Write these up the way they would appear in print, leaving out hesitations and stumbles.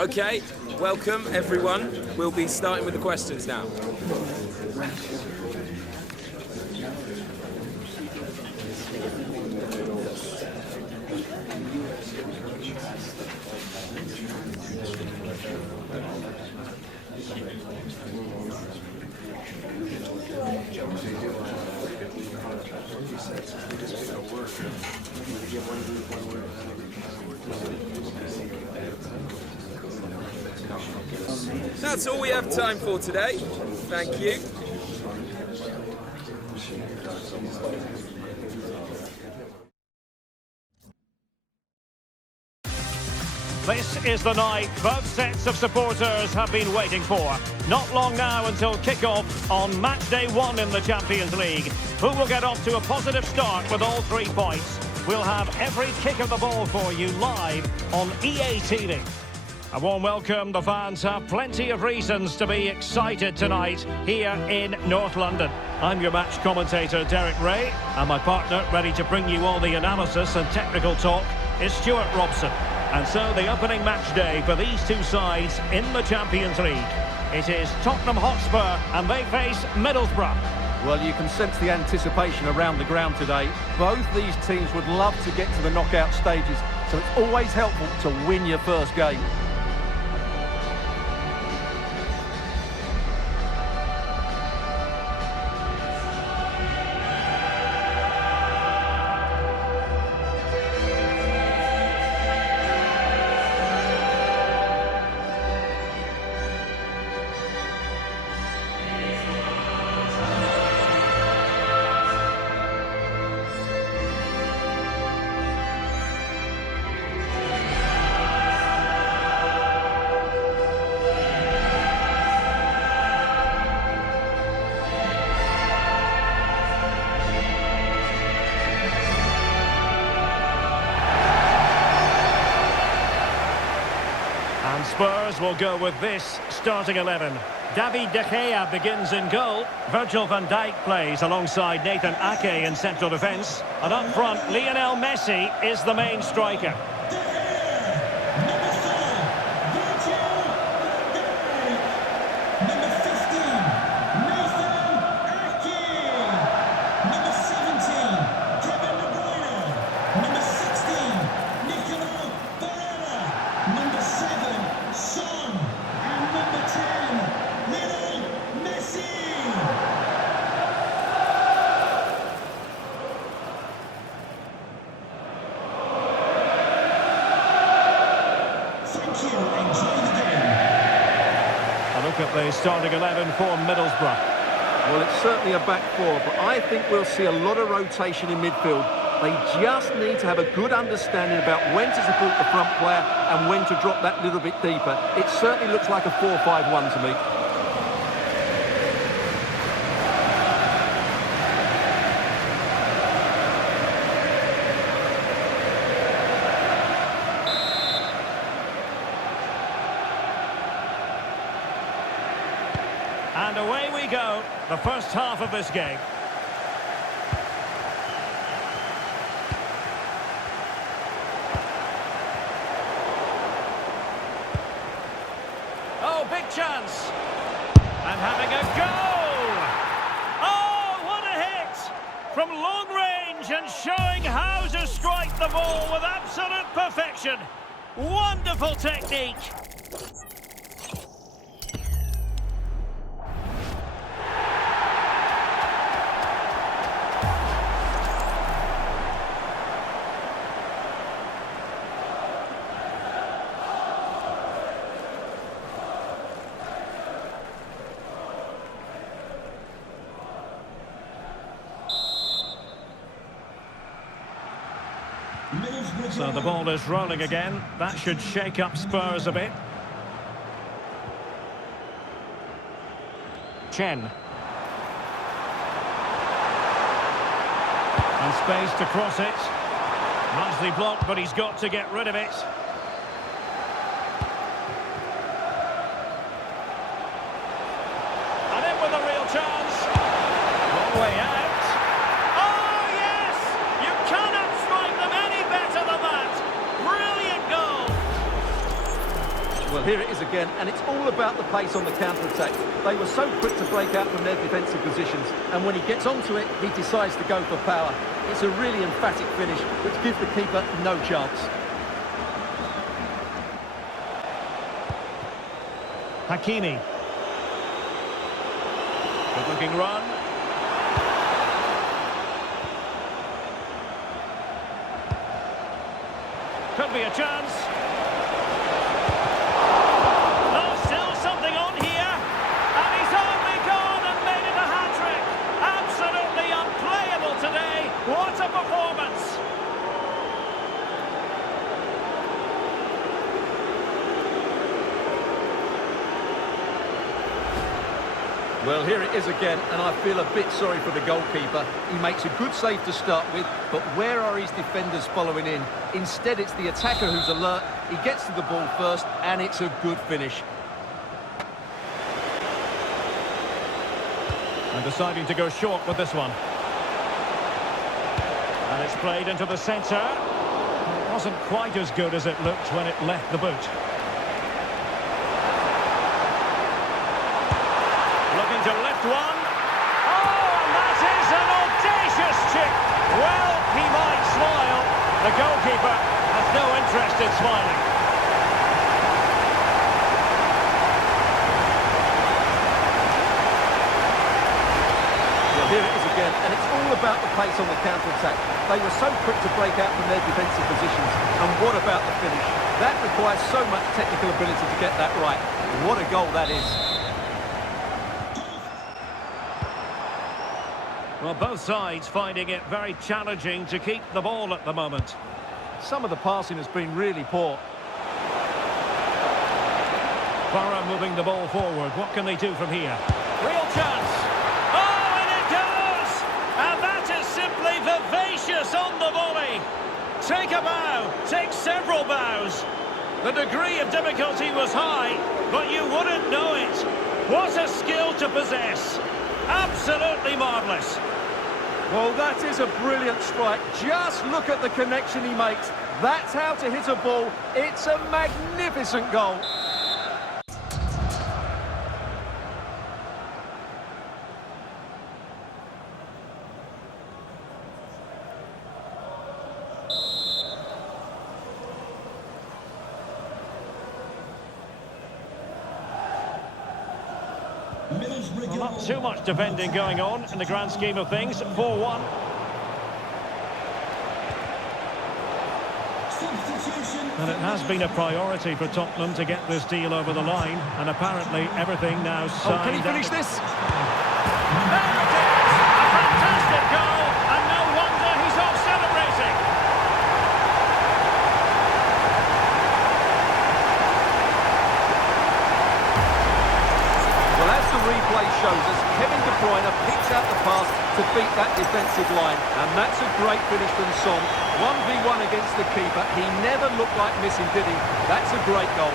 Okay, welcome everyone. We'll be starting with the questions now. That's all we have time for today. Thank you. This is the night both sets of supporters have been waiting for. Not long now until kick-off on match day 1 in the Champions League. Who will get off to a positive start with all 3 points? We'll have every kick of the ball for you live on EA TV. A warm welcome. The fans have plenty of reasons to be excited tonight here in North London. I'm your match commentator, Derek Ray, and my partner, ready to bring you all the analysis and technical talk, is Stuart Robson. And so the opening match day for these 2 sides in the Champions League. It is Tottenham Hotspur and they face Middlesbrough. Well, you can sense the anticipation around the ground today. Both these teams would love to get to the knockout stages, so it's always helpful to win your first game. Spurs will go with this starting 11. David De Gea begins in goal. Virgil van Dijk plays alongside Nathan Ake in central defence. And up front, Lionel Messi is the main striker. At the starting 11 for Middlesbrough. Well, it's certainly a back 4, but I think we'll see a lot of rotation in midfield. They just need to have a good understanding about when to support the front player and when to drop that little bit deeper. It certainly looks like a 4-5-1 to me. And away we go, the first half of this game. Oh, big chance. And having a goal! Oh, what a hit! From long range and showing how to strike the ball with absolute perfection. Wonderful technique. So the ball is rolling again. That should shake up Spurs a bit. Chen. And space to cross it. Nicely blocked, but he's got to get rid of it. And in with a real chance. Long way out. Well, here it is again, and it's all about the pace on the counter-attack. They were so quick to break out from their defensive positions, and when he gets onto it, he decides to go for power. It's a really emphatic finish, which gives the keeper no chance. Hakimi. Good-looking run. Could be a chance. Oh, still something on here. And he's only gone and made it a hat-trick. Absolutely unplayable today. What a performance. Well, here it is again, and I feel a bit sorry for the goalkeeper. He makes a good save to start with, but where are his defenders following in? Instead, it's the attacker who's alert. He gets to the ball first, and it's a good finish. And deciding to go short with this one. And it's played into the centre. It wasn't quite as good as it looked when it left the boot. Looking to lift one. Oh, and that is an audacious chip. Well, he might smile. The goalkeeper has no interest in smiling. Well, here it is again, and it's all about the pace on the counter-attack. They were so quick to break out from their defensive positions, and what about the finish? That requires so much technical ability to get that right. What a goal that is. Well, both sides finding it very challenging to keep the ball at the moment. Some of the passing has been really poor. Borough moving the ball forward. What can they do from here? Real chance. Oh, and it goes! And that is simply vivacious on the volley. Take a bow. Take several bows. The degree of difficulty was high, but you wouldn't know it. What a skill to possess. Absolutely marvellous. Well, that is a brilliant strike. Just look at the connection he makes. That's how to hit a ball. It's a magnificent goal. Well, not too much defending going on in the grand scheme of things. 4-1. And it has been a priority for Tottenham to get this deal over the line, and apparently everything now signed. Oh, can he finish this? There it is! A fantastic goal, and no wonder he's off celebrating. Well, as the replay shows us, Kevin De Bruyne picks out the pass to beat that defensive line, and that's a great finish from Son. 1v1 against the keeper. He never looked like missing, did he? That's a great goal.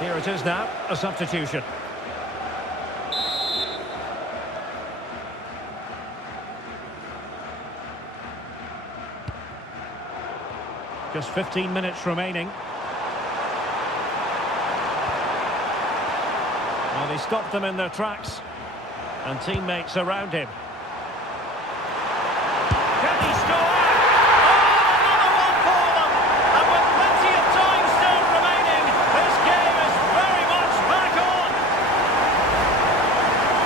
Here it is now, a substitution. Just 15 minutes remaining. Well, he stopped them in their tracks, and teammates around him. Can he score? Oh, another one for them! And with plenty of time still remaining, this game is very much back on!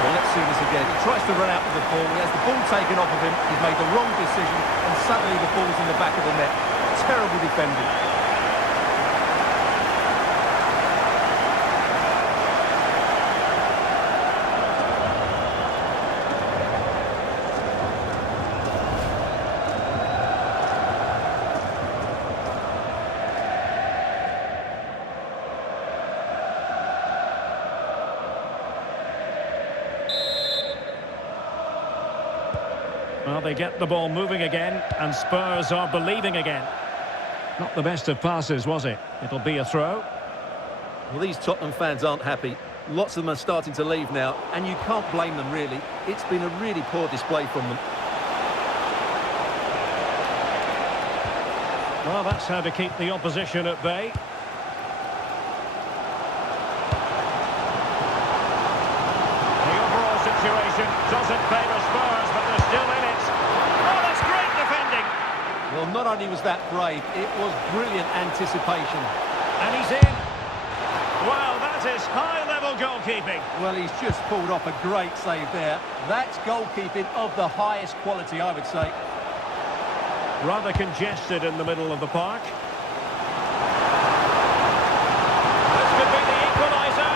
Well, let's see this again. He tries to run out with the ball. He has the ball taken off of him. He's made the wrong decision, and suddenly the ball's in the back of the net. Terrible defending. Well, they get the ball moving again, and Spurs are believing again. Not the best of passes, was it? It'll be a throw. Well, these Tottenham fans aren't happy. Lots of them are starting to leave now, and you can't blame them, really. It's been a really poor display from them. Well, that's how to keep the opposition at bay. The overall situation doesn't favour Spurs, but they're still in it. Oh, that's great defending. Well, not only was that brave, it was brilliant anticipation. And he's in. Well, that is high-level goalkeeping. Well, he's just pulled off a great save there. That's goalkeeping of the highest quality, I would say. Rather congested in the middle of the park. This could be the equaliser.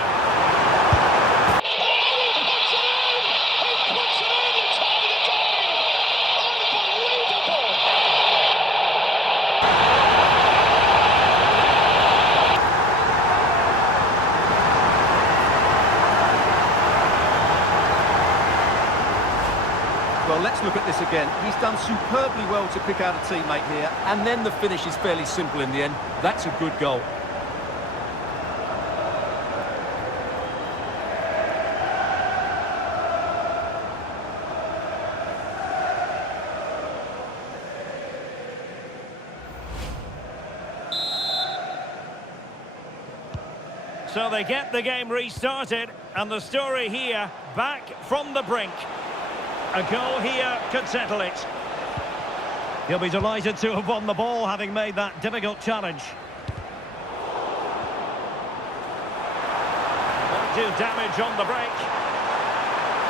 Well, let's look at this again. He's done superbly well to pick out a teammate here, and then the finish is fairly simple in the end. That's a good goal. So they get the game restarted, and the story here, back from the brink. A goal here could settle it. He'll be delighted to have won the ball, having made that difficult challenge. Won't do damage on the break.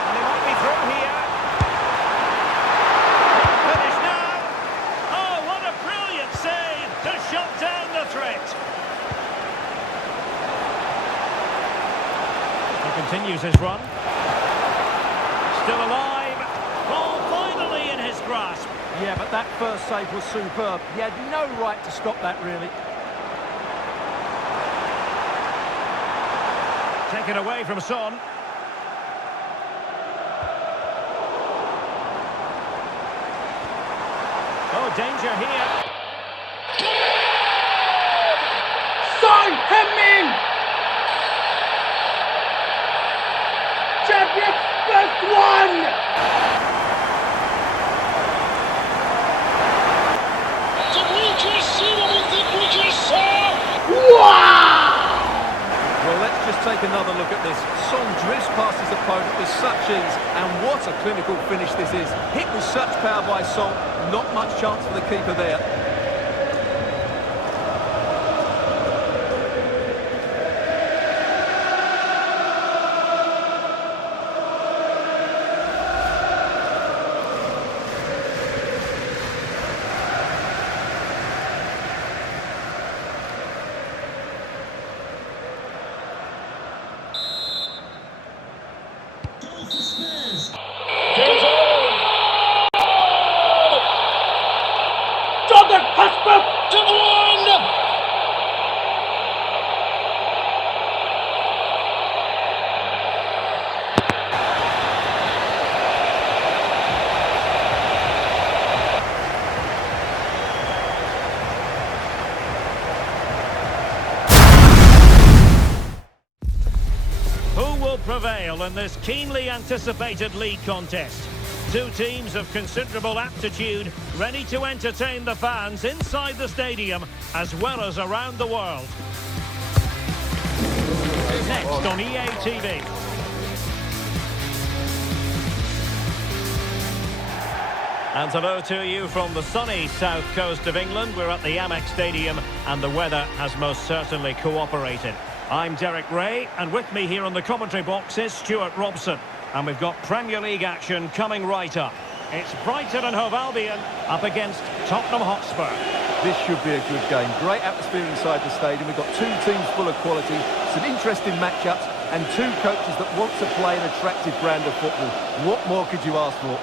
And he might be through here. Finish now. Oh, what a brilliant save to shut down the threat. He continues his run. Still alive. Ball finally in his grasp. Yeah, but that first save was superb. He had no right to stop that, really. Taken away from Son. Oh, danger here. Son Heung-min! Champions first one! Well, let's just take another look at this. Son drifts past his opponent with such ease, and what a clinical finish this is. Hit with such power by Son, not much chance for the keeper there. Hotspur to the one! Who will prevail in this keenly anticipated league contest? Two teams of considerable aptitude, ready to entertain the fans inside the stadium as well as around the world. Next on EA TV. And hello to you from the sunny south coast of England. We're at the Amex Stadium and the weather has most certainly cooperated. I'm Derek Ray, and with me here on the commentary box is Stuart Robson. And we've got Premier League action coming right up. It's Brighton and Hove Albion up against Tottenham Hotspur. This should be a good game. Great atmosphere inside the stadium. We've got two teams full of quality, some interesting matchups, and two coaches that want to play an attractive brand of football. What more could you ask for?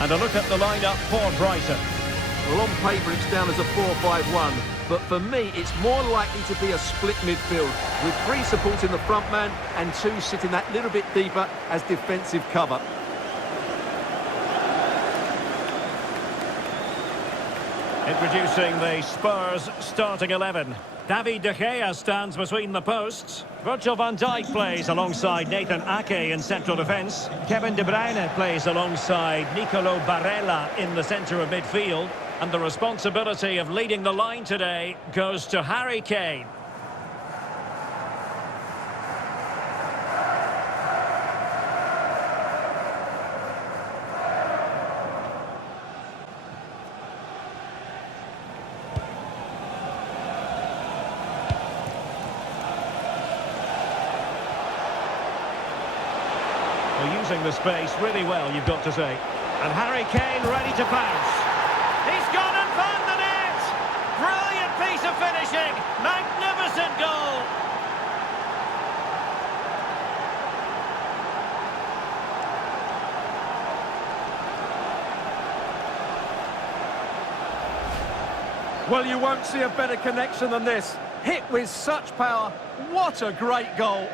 And a look at the lineup for Brighton. Well, on paper it's down as a 4-5-1, but for me it's more likely to be a split midfield, with 3 supporting the front man and 2 sitting that little bit deeper as defensive cover. Introducing the Spurs starting 11. David De Gea stands between the posts. Virgil van Dijk plays alongside Nathan Ake in central defence. Kevin De Bruyne plays alongside Nicolo Barella in the centre of midfield. And the responsibility of leading the line today goes to Harry Kane. They're using the space really well, you've got to say. And Harry Kane ready to pounce. He's gone and found the net! Brilliant piece of finishing! Magnificent goal! Well, you won't see a better connection than this. Hit with such power. What a great goal.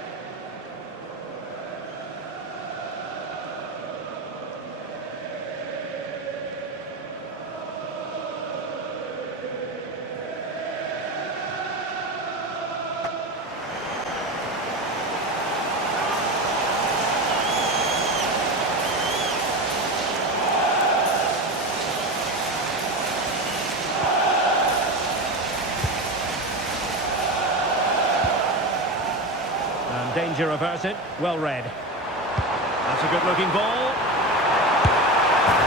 Danger averted, well read. That's a good-looking ball.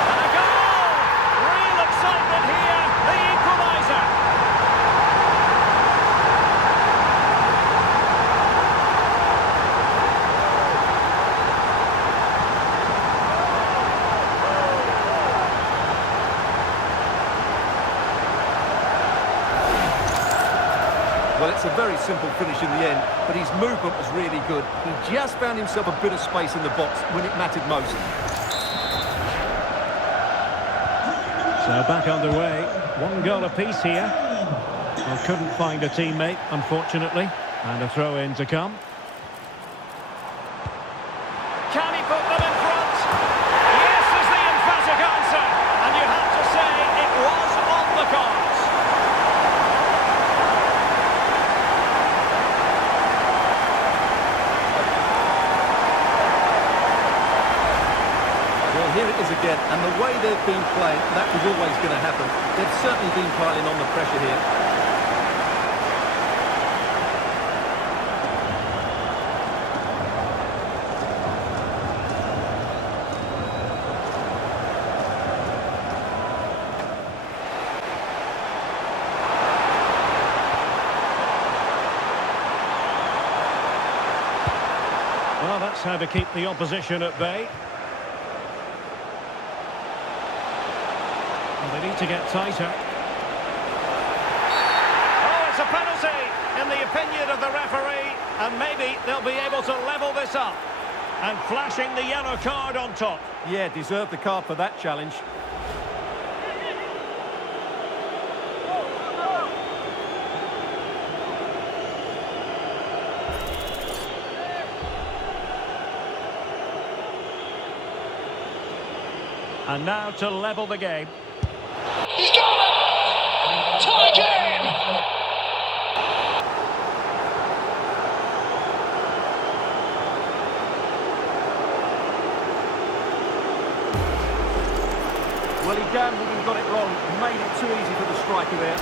And a goal! Real excitement here, the equaliser. Well, it's a very simple finish in the end, but his movement was really good. He just found himself a bit of space in the box when it mattered most. So back underway. 1 goal apiece here. Well, couldn't find a teammate, unfortunately. And a throw-in to come. Can he put them in front? Yes is the emphatic answer. And you have to say it was on the cards. Here it is again, and the way they've been playing, that was always going to happen. They've certainly been piling on the pressure here. Well, that's how to keep the opposition at bay. They need to get tighter. Oh, it's a penalty in the opinion of the referee, and maybe they'll be able to level this up. And flashing the yellow card on top. Yeah, deserved the card for that challenge. And now to level the game. He's got it! Tie game! Well, he gambled and got it wrong. Made it too easy for the striker there.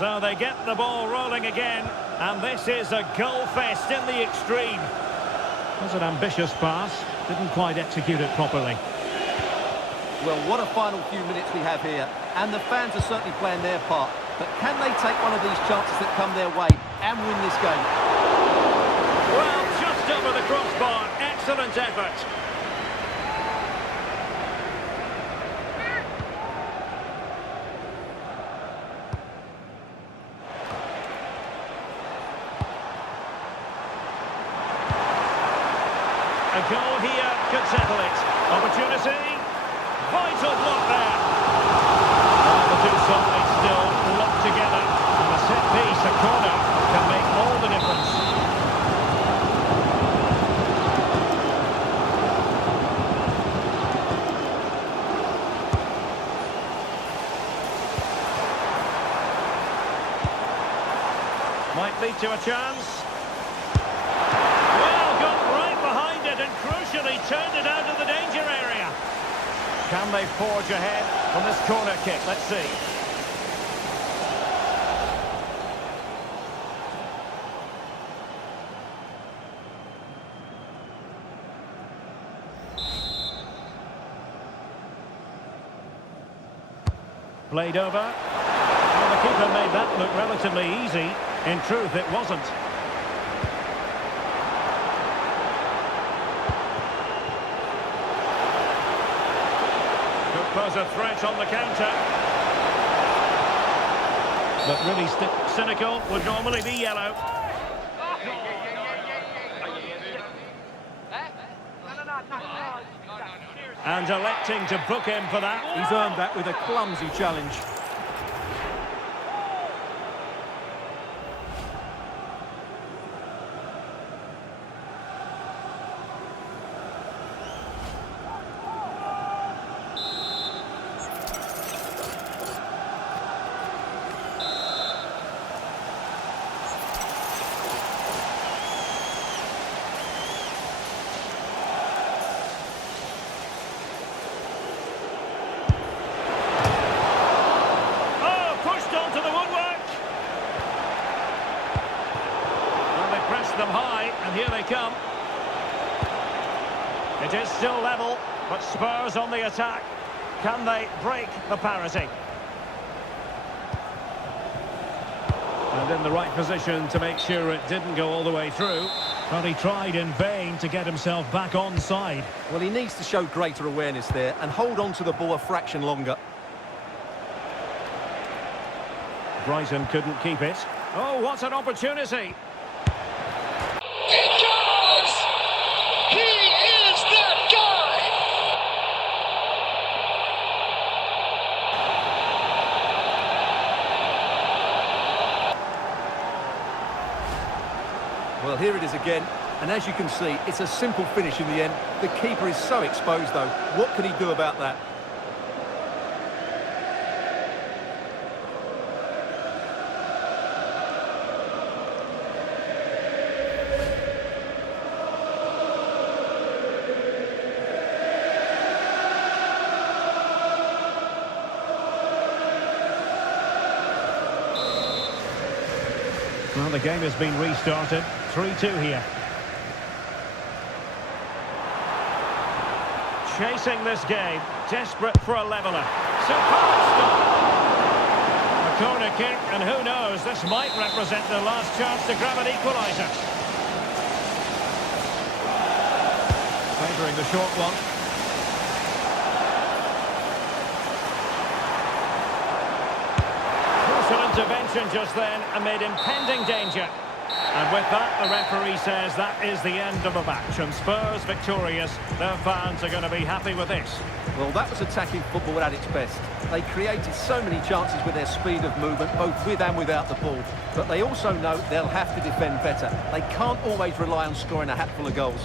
So they get the ball rolling again, and this is a goal fest in the extreme. It was an ambitious pass, didn't quite execute it properly. Well, what a final few minutes we have here, and the fans are certainly playing their part. But can they take one of these chances that come their way and win this game? Well, just over the crossbar, excellent effort. A goal here could settle it. Opportunity. Vital block there. Well, the two sides still locked together. And a set piece, a corner, can make all the difference. Might lead to a chance. Well, got right behind it and crucially turned it out of the danger area. Can they forge ahead from this corner kick? Let's see. Played over. Well, the keeper made that look relatively easy. In truth, it wasn't. Could pose a threat on the counter. But really cynical would normally be yellow. And electing to book him for that. He's earned that with a clumsy challenge. Them high, and here they come. It is still level, but Spurs on the attack. Can they break the parity? And in the right position to make sure it didn't go all the way through. But he tried in vain to get himself back onside. Well, he needs to show greater awareness there and hold on to the ball a fraction longer. Brighton couldn't keep it. Oh, what an opportunity! He goes! He is that guy! Well, here it is again, and as you can see, it's a simple finish in the end. The keeper is so exposed, though. What can he do about that? Well, the game has been restarted. 3-2 here. Chasing this game, desperate for a leveller. Superb stop. A corner kick, and who knows, this might represent the last chance to grab an equaliser. Favouring the short one. Intervention just then amid impending danger. And with that, the referee says that is the end of the match. And Spurs victorious. Their fans are going to be happy with this. Well, that was attacking football at its best. They created so many chances with their speed of movement, both with and without the ball. But they also know they'll have to defend better. They can't always rely on scoring a hatful of goals.